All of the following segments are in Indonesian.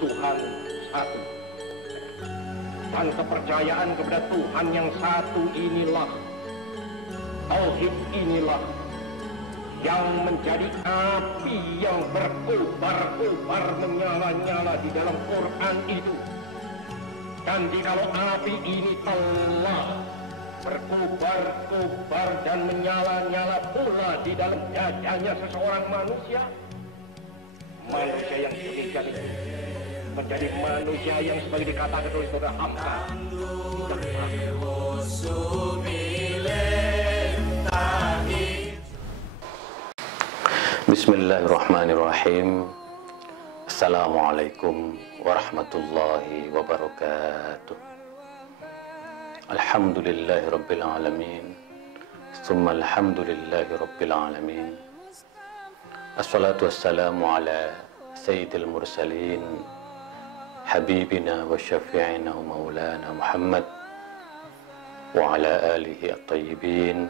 Tuhan satu. Dan kepercayaan kepada Tuhan yang satu inilah, tauhid inilah, yang menjadi api yang berkobar-kobar menyala-nyala di dalam Quran itu. Dan jikalau api ini telah berkobar-kobar dan menyala-nyala pula di dalam dadanya seseorang manusia, manusia yang demikian itu menjadi manusia yang sebagai dikatakan oleh saudara Hamka Bismillahirrahmanirrahim. Assalamualaikum warahmatullahi wabarakatuh. Alhamdulillahi rabbil alamin, summa alhamdulillahi rabbil alamin. Assalatu wassalamu ala sayyidil mursalin, habibina wa syafi'ina wa maulana Muhammad wa ala alihi at-tayyibin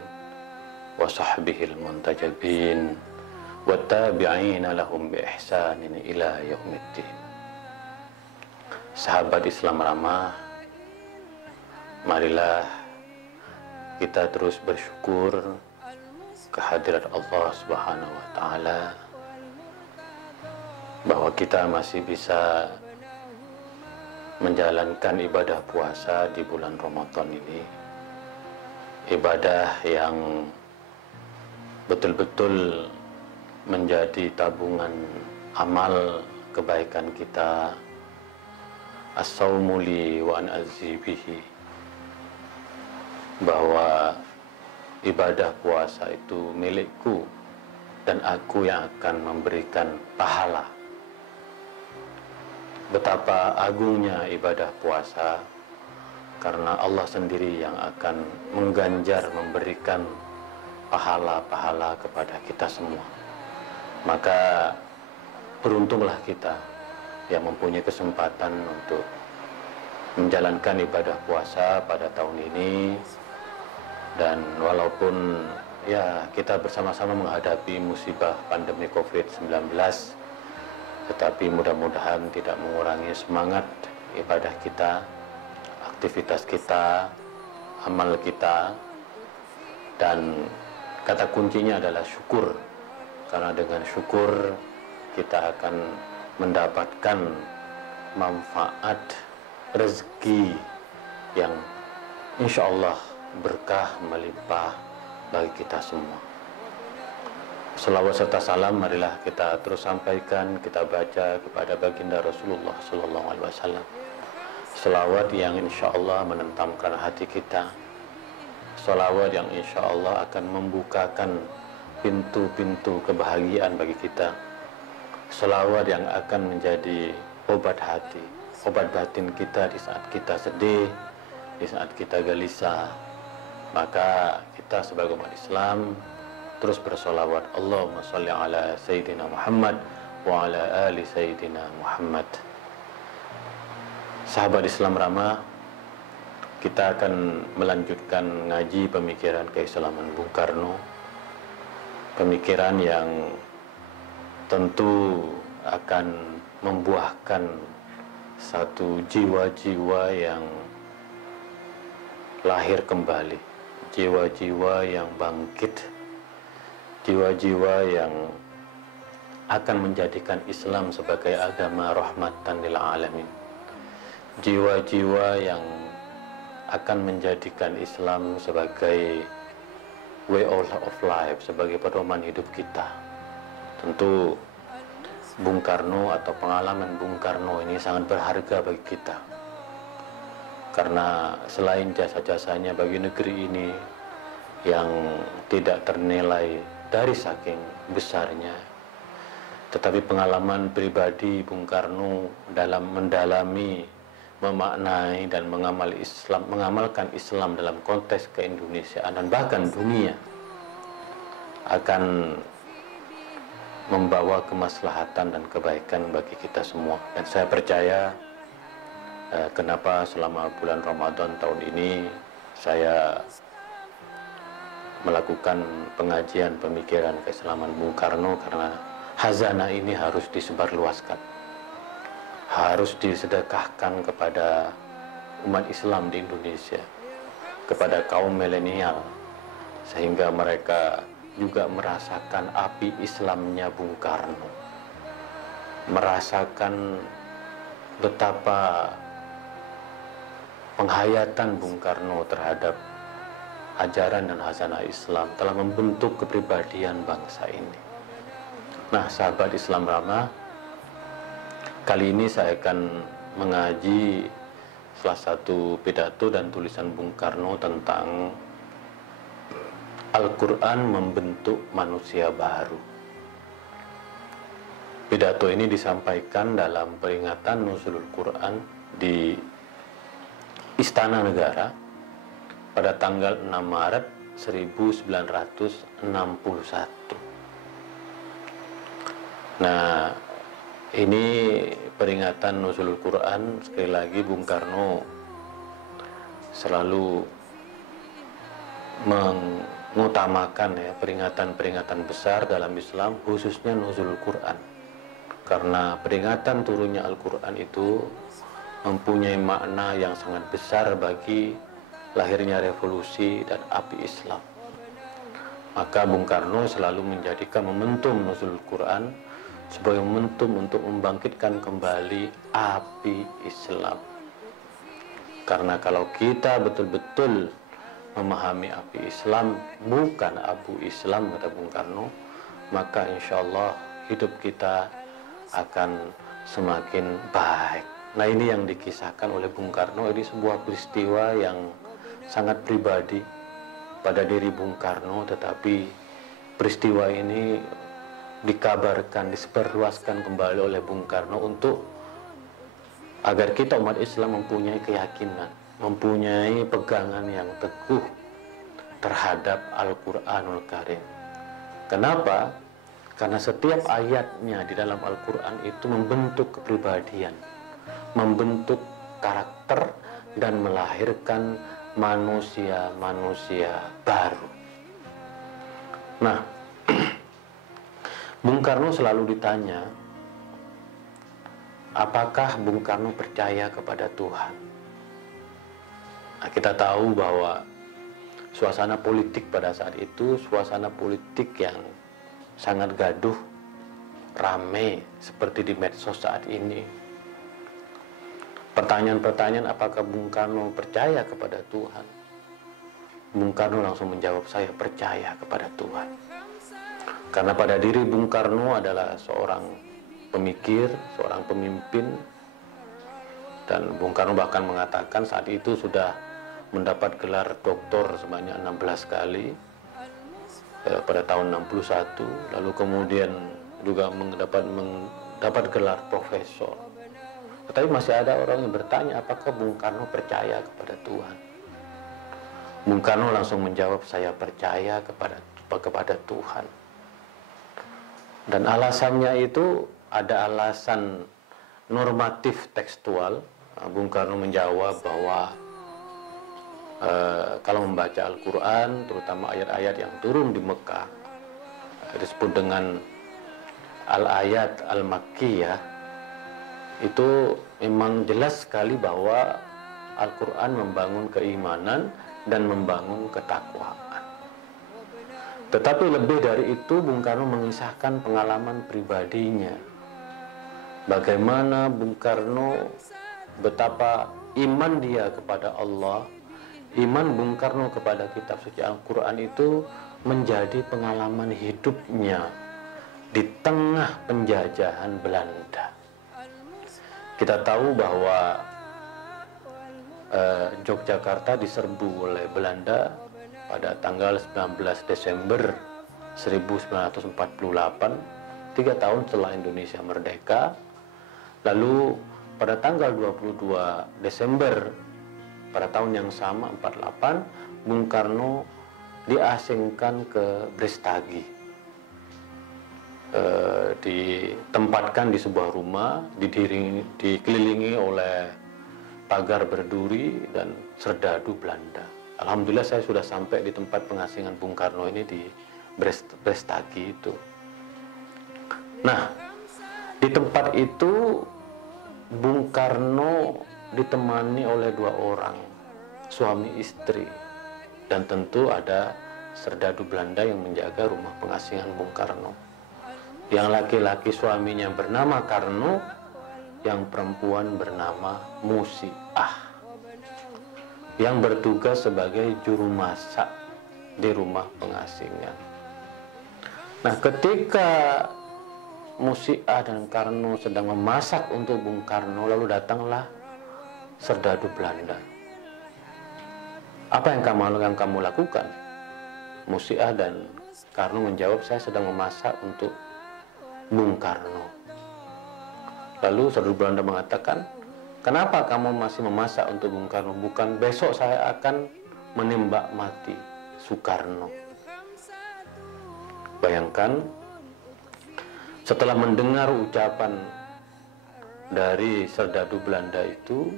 wa sahbihi al-muntajabin wa tabi'ina lahum bi ihsanin ila yaumiddin. Sahabat Islam ramah, marilah kita terus bersyukur kehadirat Allah Subhanahu wa taala bahwa kita masih bisa menjalankan ibadah puasa di bulan Ramadan ini. Ibadah yang betul-betul menjadi tabungan amal kebaikan kita. As-sawmu li wa an azzi bihi, bahwa ibadah puasa itu milikku dan aku yang akan memberikan pahala. Betapa agungnya ibadah puasa, karena Allah sendiri yang akan mengganjar, memberikan pahala-pahala kepada kita semua. Maka beruntunglah kita yang mempunyai kesempatan untuk menjalankan ibadah puasa pada tahun ini. Dan walaupun ya kita bersama-sama menghadapi musibah pandemi COVID-19, tetapi mudah-mudahan tidak mengurangi semangat ibadah kita, aktivitas kita, amal kita. Dan kata kuncinya adalah syukur, karena dengan syukur kita akan mendapatkan manfaat rezeki yang insya Allah berkah melimpah bagi kita semua. Selawat serta salam marilah kita terus sampaikan, kita baca kepada baginda Rasulullah Sallallahu Alaihi Wasallam. Selawat yang insya Allah menentamkan hati kita, selawat yang insya Allah akan membukakan pintu-pintu kebahagiaan bagi kita, selawat yang akan menjadi obat hati, obat batin kita di saat kita sedih, di saat kita gelisah. Maka kita sebagai umat Islam terus bersolawat, Allahumma sholli ala Sayyidina Muhammad wa ala ali Sayyidina Muhammad. Sahabat Islam ramah, kita akan melanjutkan ngaji pemikiran keislaman Bung Karno. Pemikiran yang tentu akan membuahkan satu jiwa-jiwa yang lahir kembali, jiwa-jiwa yang bangkit, jiwa-jiwa yang akan menjadikan Islam sebagai agama rahmatan lil alamin, jiwa-jiwa yang akan menjadikan Islam sebagai way of life, sebagai pedoman hidup kita. Tentu Bung Karno atau pengalaman Bung Karno ini sangat berharga bagi kita, karena selain jasa-jasanya bagi negeri ini yang tidak ternilai dari saking besarnya, tetapi pengalaman pribadi Bung Karno dalam mendalami, memaknai dan mengamalkan Islam dalam konteks keindonesiaan dan bahkan dunia akan membawa kemaslahatan dan kebaikan bagi kita semua. Dan saya percaya kenapa selama bulan Ramadan tahun ini saya melakukan pengajian pemikiran keislaman Bung Karno, karena hazanah ini harus disebarluaskan, harus disedekahkan kepada umat Islam di Indonesia, kepada kaum milenial, sehingga mereka juga merasakan api Islamnya Bung Karno, merasakan betapa penghayatan Bung Karno terhadap ajaran dan hasanah Islam telah membentuk kepribadian bangsa ini. Nah, sahabat Islam Ramah, kali ini saya akan mengaji salah satu pidato dan tulisan Bung Karno tentang Al-Quran membentuk manusia baru. Pidato ini disampaikan dalam peringatan Nuzulul Quran di Istana Negara pada tanggal 6 Maret 1961. Nah, ini peringatan Nuzulul Quran. Sekali lagi Bung Karno selalu mengutamakan ya peringatan-peringatan besar dalam Islam, khususnya Nuzulul Quran, karena peringatan turunnya Al-Quran itu mempunyai makna yang sangat besar bagi lahirnya revolusi dan api Islam. Maka Bung Karno selalu menjadikan momentum Nuzulul Quran sebagai momentum untuk membangkitkan kembali api Islam. Karena kalau kita betul-betul memahami api Islam, bukan abu Islam, kata Bung Karno, maka insya Allah hidup kita akan semakin baik. Nah, ini yang dikisahkan oleh Bung Karno. Ini sebuah peristiwa yang sangat pribadi pada diri Bung Karno, tetapi peristiwa ini dikabarkan, disebarluaskan kembali oleh Bung Karno untuk agar kita umat Islam mempunyai keyakinan, mempunyai pegangan yang teguh terhadap Al-Quranul Karim. Kenapa? Karena setiap ayatnya di dalam Al-Quran itu membentuk kepribadian, membentuk karakter, dan melahirkan manusia-manusia baru. Nah, Bung Karno selalu ditanya, apakah Bung Karno percaya kepada Tuhan? Nah, kita tahu bahwa suasana politik pada saat itu, suasana politik yang sangat gaduh, ramai seperti di medsos saat ini. Pertanyaan-pertanyaan, apakah Bung Karno percaya kepada Tuhan? Bung Karno langsung menjawab, saya percaya kepada Tuhan. Karena pada diri Bung Karno adalah seorang pemikir, seorang pemimpin, dan Bung Karno bahkan mengatakan saat itu sudah mendapat gelar doktor sebanyak 16 kali pada tahun 61, lalu kemudian juga mendapat gelar profesor. Tetapi masih ada orang yang bertanya, apakah Bung Karno percaya kepada Tuhan? Bung Karno langsung menjawab, saya percaya kepada Tuhan. Dan alasannya itu ada alasan normatif tekstual. Bung Karno menjawab bahwa kalau membaca Al-Quran, terutama ayat-ayat yang turun di Mekah, disebut dengan al-ayat al-makkiyah, itu memang jelas sekali bahwa Al-Quran membangun keimanan dan membangun ketakwaan. Tetapi lebih dari itu, Bung Karno mengisahkan pengalaman pribadinya. Bagaimana Bung Karno, betapa iman dia kepada Allah, iman Bung Karno kepada kitab suci Al-Quran itu menjadi pengalaman hidupnya di tengah penjajahan Belanda. Kita tahu bahwa Yogyakarta diserbu oleh Belanda pada tanggal 19 Desember 1948, 3 tahun setelah Indonesia merdeka. Lalu pada tanggal 22 Desember pada tahun yang sama, 48, Bung Karno diasingkan ke Brestagi, ditempatkan di sebuah rumah, dikelilingi oleh pagar berduri dan serdadu Belanda. Alhamdulillah saya sudah sampai di tempat pengasingan Bung Karno ini di Brestagi itu. Nah, di tempat itu Bung Karno ditemani oleh 2 orang, suami istri, dan tentu ada serdadu Belanda yang menjaga rumah pengasingan Bung Karno. Yang laki-laki suaminya bernama Karno, yang perempuan bernama Musiah, yang bertugas sebagai juru masak di rumah pengasingan. Nah, ketika Musiah dan Karno sedang memasak untuk Bung Karno, lalu datanglah serdadu Belanda. Apa yang kamu lakukan? Musiah dan Karno menjawab, saya sedang memasak untuk Bung Karno. Lalu serdadu Belanda mengatakan, kenapa kamu masih memasak untuk Bung Karno? Bukan besok saya akan menembak mati Soekarno. Bayangkan, setelah mendengar ucapan dari serdadu Belanda itu,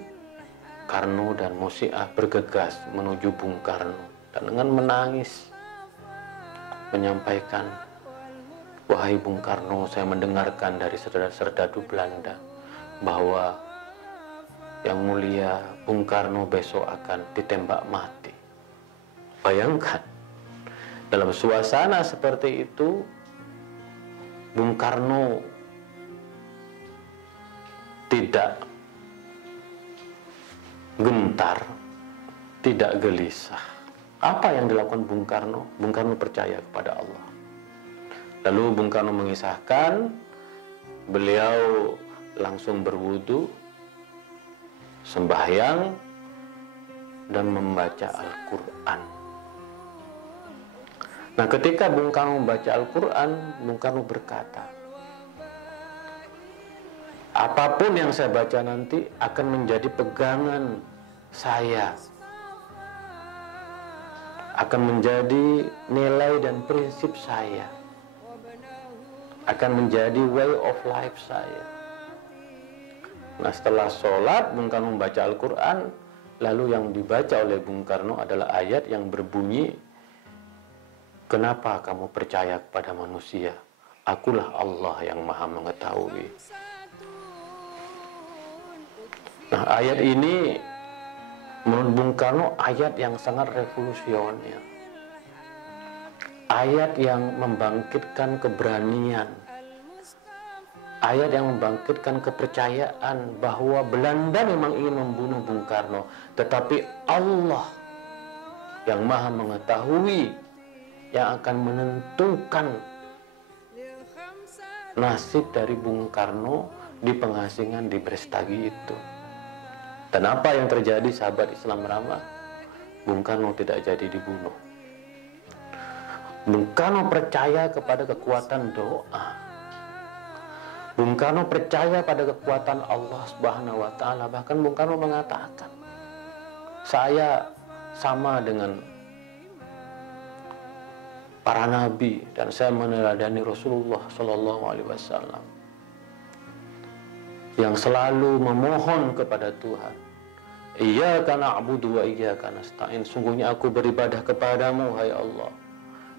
Karno dan Musiah bergegas menuju Bung Karno dan dengan menangis menyampaikan, wahai Bung Karno, saya mendengarkan dari serdadu Belanda bahwa yang mulia Bung Karno besok akan ditembak mati. Bayangkan, dalam suasana seperti itu, Bung Karno tidak gentar, tidak gelisah. Apa yang dilakukan Bung Karno? Bung Karno percaya kepada Allah. Lalu Bung Karno mengisahkan, beliau langsung berwudu, sembahyang, dan membaca Al-Quran. Nah, ketika Bung Karno membaca Al-Quran, Bung Karno berkata, apapun yang saya baca nanti akan menjadi pegangan saya, akan menjadi nilai dan prinsip saya, akan menjadi way of life saya. Nah, setelah sholat, Bung Karno membaca Al-Quran, lalu yang dibaca oleh Bung Karno adalah ayat yang berbunyi, kenapa kamu percaya kepada manusia? Akulah Allah yang maha mengetahui. Nah, ayat ini menurut Bung Karno ayat yang sangat revolusioner. Ayat yang membangkitkan keberanian. Ayat yang membangkitkan kepercayaan bahwa Belanda memang ingin membunuh Bung Karno, tetapi Allah yang maha mengetahui yang akan menentukan nasib dari Bung Karno di pengasingan di Brestagi itu. Dan apa yang terjadi, sahabat Islam Ramah? Bung Karno tidak jadi dibunuh. Bung Karno percaya kepada kekuatan doa. Bung Karno percaya pada kekuatan Allah Subhanahu wa Ta'ala. Bahkan Bung Karno mengatakan, saya sama dengan para nabi dan saya meneladani Rasulullah Shallallahu Alaihi Wasallam yang selalu memohon kepada Tuhan, Iyyaka na'budu wa iyyaka nasta'in. Sungguhnya aku beribadah kepadamu, hai Allah,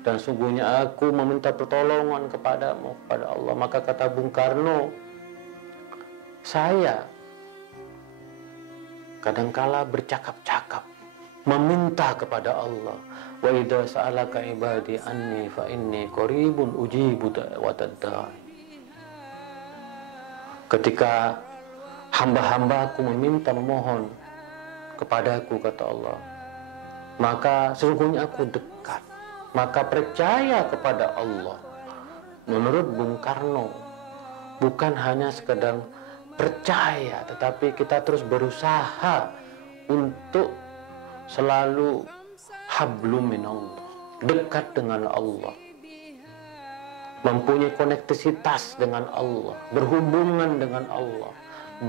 dan sungguhnya aku meminta pertolongan kepadamu, kepada Allah. Maka kata Bung Karno, saya kadangkala bercakap-cakap meminta kepada Allah, wa idza sa'alaka ibadi anni fa inni qaribun ujibu da'watad da'i. Ketika hamba-hambaku meminta memohon kepadaku, kata Allah, maka sesungguhnya aku dekat. Maka percaya kepada Allah menurut Bung Karno bukan hanya sekedar percaya, tetapi kita terus berusaha untuk selalu hablum minallah, dekat dengan Allah, mempunyai konektisitas dengan Allah, berhubungan dengan Allah,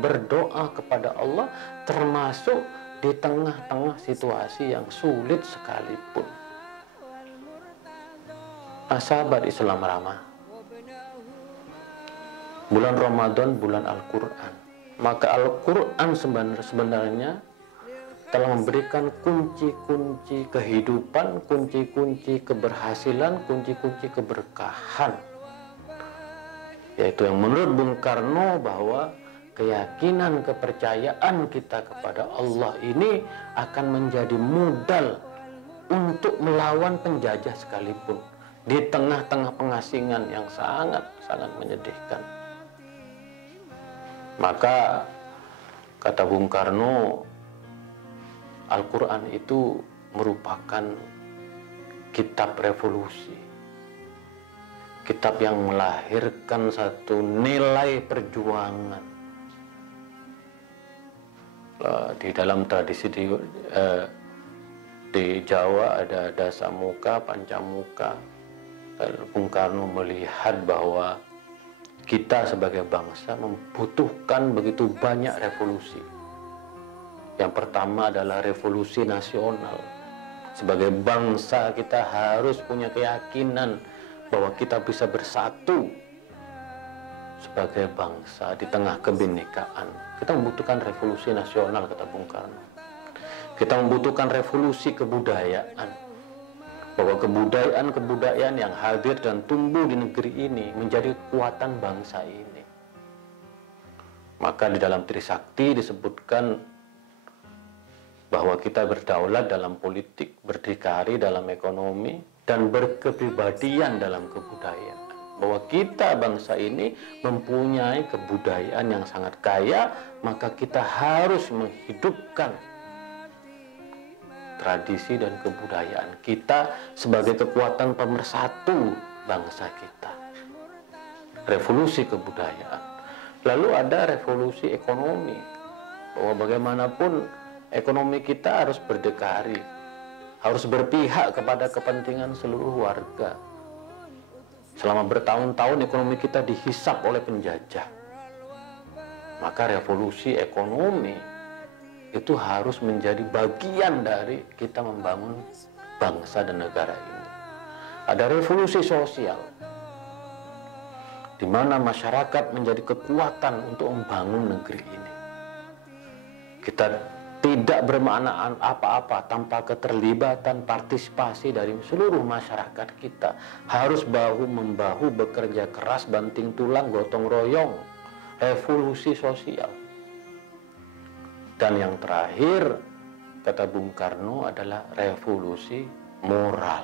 berdoa kepada Allah, termasuk di tengah-tengah situasi yang sulit sekalipun. Nah, sahabat Islam Ramah, bulan Ramadan bulan Al-Quran. Maka Al-Quran sebenarnya telah memberikan kunci-kunci kehidupan, kunci-kunci keberhasilan, kunci-kunci keberkahan. Yaitu yang menurut Bung Karno bahwa keyakinan, kepercayaan kita kepada Allah ini akan menjadi modal untuk melawan penjajah sekalipun di tengah-tengah pengasingan yang sangat-sangat menyedihkan. Maka kata Bung Karno, Al-Quran itu merupakan kitab revolusi, kitab yang melahirkan satu nilai perjuangan. Di dalam tradisi di Jawa ada Dasamuka, Pancamuka. Bung Karno melihat bahwa kita sebagai bangsa membutuhkan begitu banyak revolusi. Yang pertama adalah revolusi nasional. Sebagai bangsa kita harus punya keyakinan bahwa kita bisa bersatu sebagai bangsa di tengah kebinekaan. Kita membutuhkan revolusi nasional, kata Bung Karno. Kita membutuhkan revolusi kebudayaan, bahwa kebudayaan yang hadir dan tumbuh di negeri ini menjadi kekuatan bangsa ini. Maka di dalam Trisakti disebutkan bahwa kita berdaulat dalam politik, berdikari dalam ekonomi, dan berkepribadian dalam kebudayaan. Bahwa kita bangsa ini mempunyai kebudayaan yang sangat kaya, maka kita harus menghidupkan tradisi dan kebudayaan kita sebagai kekuatan pemersatu bangsa kita. Revolusi kebudayaan. Lalu ada revolusi ekonomi, bahwa bagaimanapun ekonomi kita harus berdikari, harus berpihak kepada kepentingan seluruh warga. Selama bertahun-tahun ekonomi kita dihisap oleh penjajah. Maka revolusi ekonomi itu harus menjadi bagian dari kita membangun bangsa dan negara ini. Ada revolusi sosial, di mana masyarakat menjadi kekuatan untuk membangun negeri ini. Kita tidak bermakna apa-apa tanpa keterlibatan partisipasi dari seluruh masyarakat kita. Harus bahu-membahu bekerja keras, banting tulang, gotong royong. Revolusi sosial. Dan yang terakhir, kata Bung Karno, adalah revolusi moral.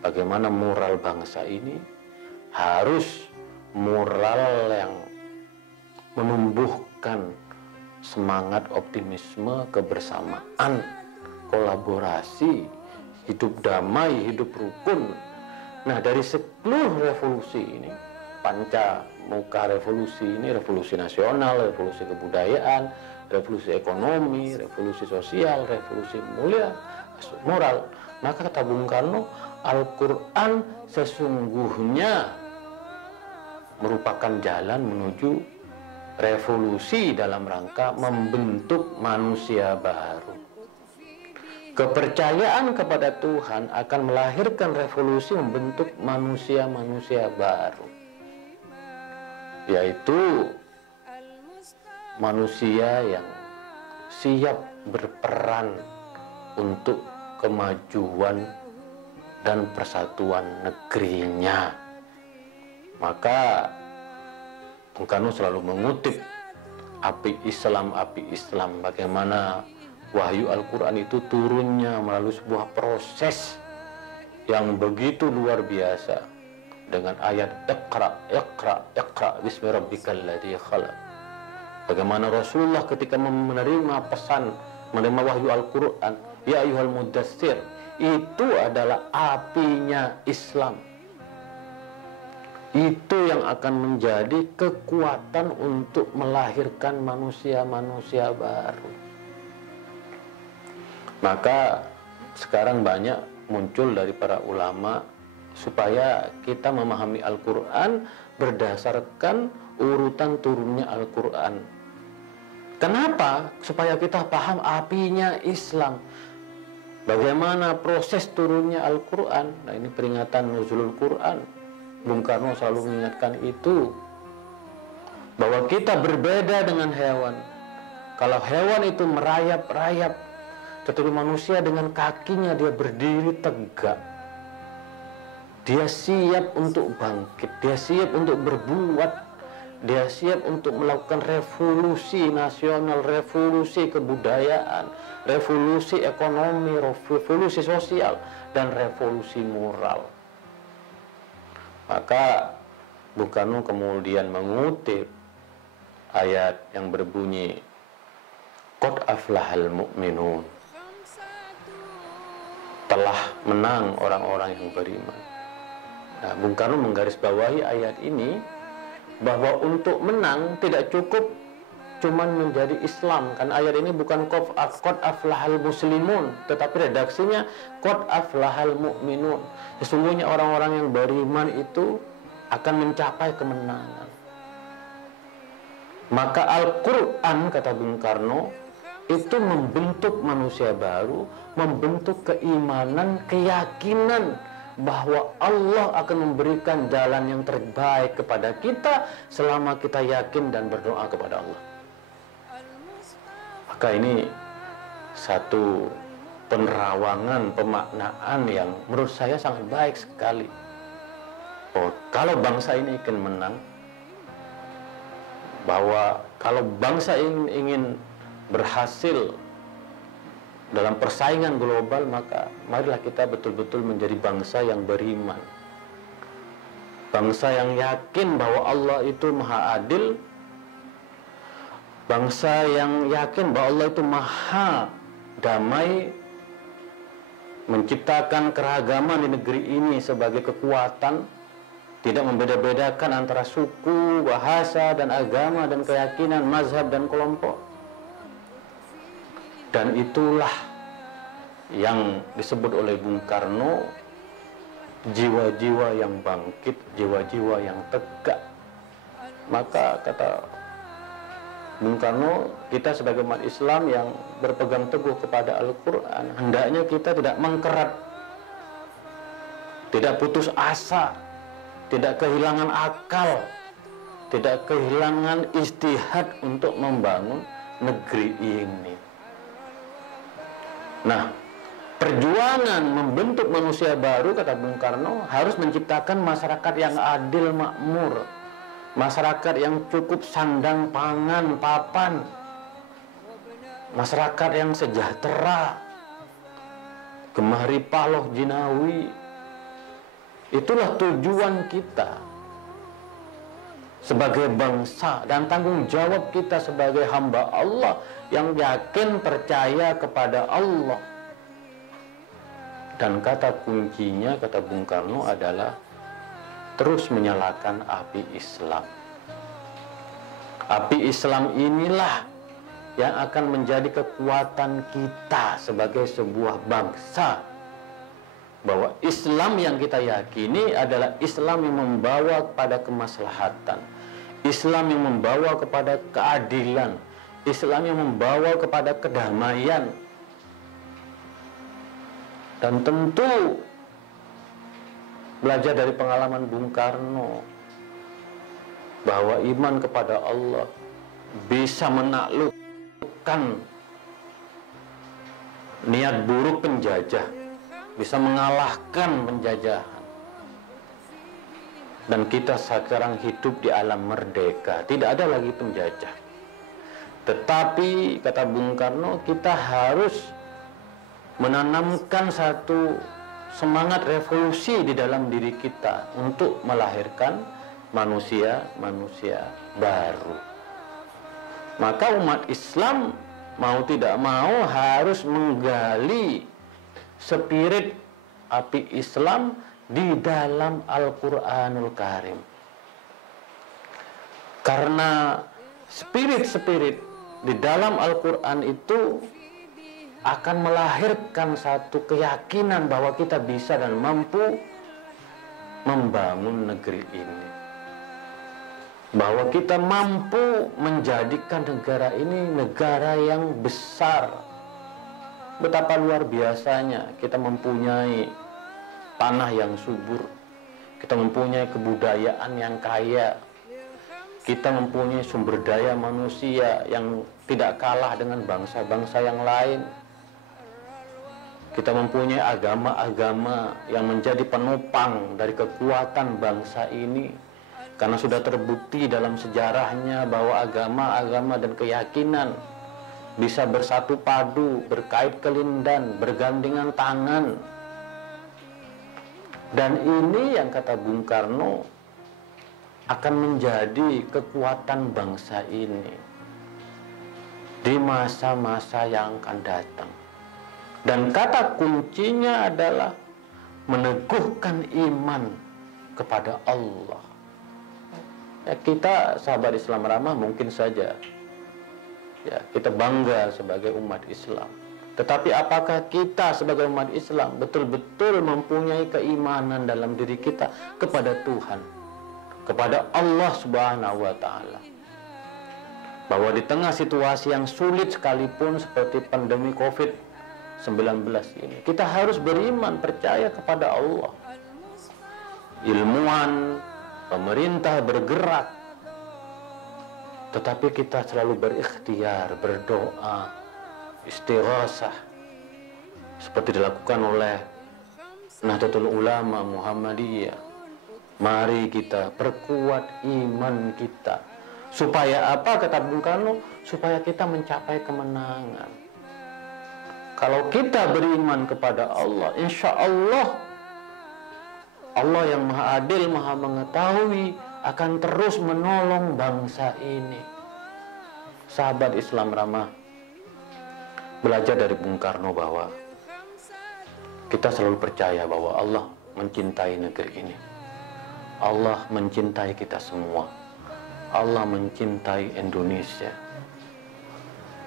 Bagaimana moral bangsa ini harus moral yang menumbuhkan semangat optimisme, kebersamaan, kolaborasi, hidup damai, hidup rukun. Nah, dari seluruh revolusi ini, pancamuka revolusi ini, revolusi nasional, revolusi kebudayaan, revolusi ekonomi, revolusi sosial, revolusi moral. Maka kata Bung Karno, Al-Quran sesungguhnya merupakan jalan menuju revolusi dalam rangka membentuk manusia baru. Kepercayaan kepada Tuhan akan melahirkan revolusi membentuk manusia-manusia baru, yaitu manusia yang siap berperan untuk kemajuan dan persatuan negerinya. Maka Bung Karno selalu mengutip api Islam, bagaimana wahyu Al-Quran itu turunnya melalui sebuah proses yang begitu luar biasa, dengan ayat Iqra bismi rabbikal ladzi khalaq. Bagaimana Rasulullah ketika menerima pesan, menerima wahyu Al-Quran, ya ayyuhal mudaththir, itu adalah apinya Islam. Itu yang akan menjadi kekuatan untuk melahirkan manusia-manusia baru. Maka sekarang banyak muncul dari para ulama supaya kita memahami Al-Quran berdasarkan urutan turunnya Al-Quran. Kenapa? Supaya kita paham apinya Islam. Bagaimana proses turunnya Al-Quran. Nah, ini peringatan nuzulul Quran. Bung Karno selalu mengingatkan itu, bahwa kita berbeda dengan hewan. Kalau hewan itu merayap-rayap, tetapi manusia dengan kakinya dia berdiri tegak. Dia siap untuk bangkit, dia siap untuk berbuat, Dia siap untuk melakukan revolusi nasional, revolusi kebudayaan, revolusi ekonomi, revolusi sosial, dan revolusi moral. Maka Bung Karno kemudian mengutip ayat yang berbunyi, Qad aflahal mu'minun, telah menang orang-orang yang beriman. Nah, Bung Karno menggarisbawahi ayat ini bahwa untuk menang tidak cukup cuman menjadi Islam, kan ayat ini bukan qad aflahal muslimun, tetapi redaksinya qad aflahal mu'minun. Sesungguhnya orang-orang yang beriman itu akan mencapai kemenangan. Maka Al-Quran, kata Bung Karno, itu membentuk manusia baru, membentuk keimanan, keyakinan bahwa Allah akan memberikan jalan yang terbaik kepada kita selama kita yakin dan berdoa kepada Allah. Maka ini satu penerawangan, pemaknaan yang menurut saya sangat baik sekali. Oh, kalau bangsa ini ingin menang, bahwa kalau bangsa ini ingin berhasil dalam persaingan global, maka marilah kita betul-betul menjadi bangsa yang beriman, bangsa yang yakin bahwa Allah itu maha adil, bangsa yang yakin bahwa Allah itu maha damai, menciptakan keragaman di negeri ini sebagai kekuatan, tidak membeda-bedakan antara suku, bahasa, dan agama, dan keyakinan, mazhab, dan kelompok. Dan itulah yang disebut oleh Bung Karno jiwa-jiwa yang bangkit, jiwa-jiwa yang tegak. Maka kata Bung Karno, kita sebagai umat Islam yang berpegang teguh kepada Al-Quran, hendaknya kita tidak mengkerat, tidak putus asa, tidak kehilangan akal, tidak kehilangan istihad untuk membangun negeri ini. Nah, perjuangan membentuk manusia baru, kata Bung Karno, harus menciptakan masyarakat yang adil makmur, masyarakat yang cukup sandang pangan papan, masyarakat yang sejahtera, gemah ripah jinawi. Itulah tujuan kita sebagai bangsa dan tanggung jawab kita sebagai hamba Allah yang yakin percaya kepada Allah. Dan kata kuncinya, kata Bung Karno, adalah terus menyalakan api Islam. Api Islam inilah yang akan menjadi kekuatan kita sebagai sebuah bangsa. Bahwa Islam yang kita yakini adalah Islam yang membawa kepada kemaslahatan, Islam yang membawa kepada keadilan, Islam yang membawa kepada kedamaian. Dan tentu belajar dari pengalaman Bung Karno bahwa iman kepada Allah bisa menaklukkan niat buruk penjajah, bisa mengalahkan penjajahan. Dan kita sekarang hidup di alam merdeka, tidak ada lagi penjajah. Tetapi kata Bung Karno, kita harus menanamkan satu semangat revolusi di dalam diri kita untuk melahirkan manusia-manusia baru. Maka umat Islam mau tidak mau harus menggali spirit api Islam di dalam Al-Quranul Karim. Karena spirit-spirit di dalam Al-Quran itu akan melahirkan satu keyakinan bahwa kita bisa dan mampu membangun negeri ini, bahwa kita mampu menjadikan negara ini negara yang besar. Betapa luar biasanya kita mempunyai tanah yang subur, kita mempunyai kebudayaan yang kaya, kita mempunyai sumber daya manusia yang tidak kalah dengan bangsa-bangsa yang lain. Kita mempunyai agama-agama yang menjadi penopang dari kekuatan bangsa ini. Karena sudah terbukti dalam sejarahnya bahwa agama-agama dan keyakinan bisa bersatu padu, berkait kelindan, bergandengan tangan. Dan ini yang kata Bung Karno akan menjadi kekuatan bangsa ini di masa-masa yang akan datang. Dan kata kuncinya adalah meneguhkan iman kepada Allah. Ya, kita sahabat Islam Ramah mungkin saja ya, kita bangga sebagai umat Islam. Tetapi apakah kita sebagai umat Islam betul-betul mempunyai keimanan dalam diri kita kepada Tuhan, kepada Allah Subhanahu wa Ta'ala? Bahwa di tengah situasi yang sulit sekalipun seperti pandemi COVID-19 ini, kita harus beriman, percaya kepada Allah. Ilmuwan, pemerintah bergerak, tetapi kita selalu berikhtiar, berdoa, istighosah, seperti dilakukan oleh Nahdlatul Ulama Muhammadiyah. Mari kita perkuat iman kita. Supaya apa, kata Bung Karno? Supaya kita mencapai kemenangan. Kalau kita beriman kepada Allah, insya Allah, Allah yang maha adil, maha mengetahui, akan terus menolong bangsa ini. Sahabat Islam Ramah, belajar dari Bung Karno bahwa kita selalu percaya bahwa Allah mencintai negeri ini. Allah mencintai kita semua. Allah mencintai Indonesia.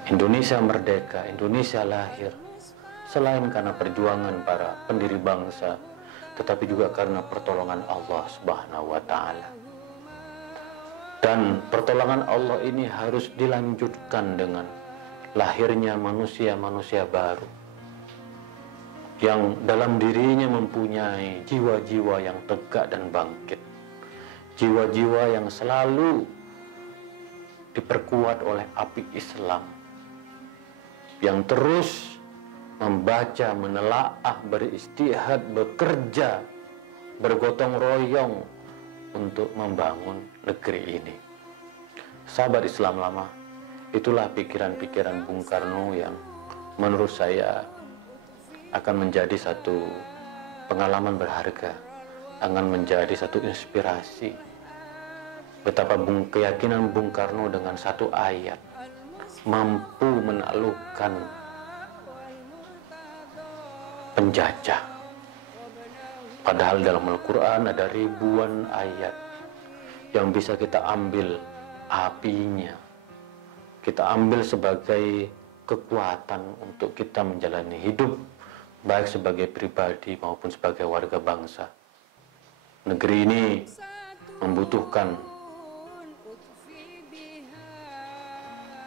Indonesia merdeka, Indonesia lahir selain karena perjuangan para pendiri bangsa, tetapi juga karena pertolongan Allah Subhanahu wa Ta'ala. Dan pertolongan Allah ini harus dilanjutkan dengan lahirnya manusia-manusia baru yang dalam dirinya mempunyai jiwa-jiwa yang tegak dan bangkit, jiwa-jiwa yang selalu diperkuat oleh api Islam, yang terus membaca, menelaah, beristihad, bekerja, bergotong royong untuk membangun negeri ini. Sahabat Islam Lama, itulah pikiran-pikiran Bung Karno yang menurut saya akan menjadi satu pengalaman berharga, akan menjadi satu inspirasi. Betapa keyakinan Bung Karno dengan satu ayat mampu menaklukkan penjajah. Padahal dalam Al-Quran ada ribuan ayat yang bisa kita ambil apinya, kita ambil sebagai kekuatan untuk kita menjalani hidup, baik sebagai pribadi maupun sebagai warga bangsa. Negeri ini membutuhkan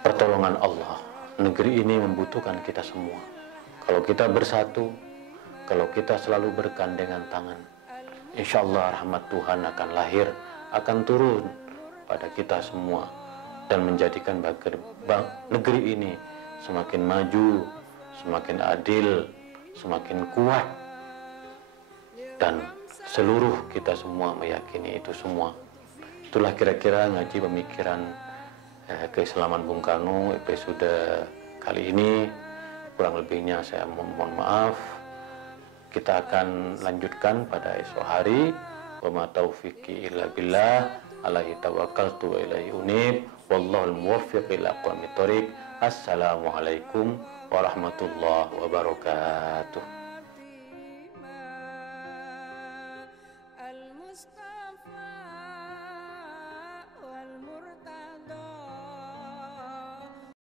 pertolongan Allah. Negeri ini membutuhkan kita semua. Kalau kita bersatu, kalau kita selalu bergandengan tangan, insya Allah rahmat Tuhan akan lahir, akan turun pada kita semua dan menjadikan negeri ini semakin maju, semakin adil, semakin kuat, dan seluruh kita semua meyakini itu semua. Itulah kira-kira ngaji pemikiran keislaman Bung Karno episode kali ini. Kurang lebihnya saya mohon maaf. Kita akan lanjutkan pada esok hari. Wa ma taufiqi illa billah, alaihi tawakkaltu wa ilaihi unib, wallahul muwaffiq ila aqwamit thoriq. Assalamualaikum warahmatullahi wabarakatuh.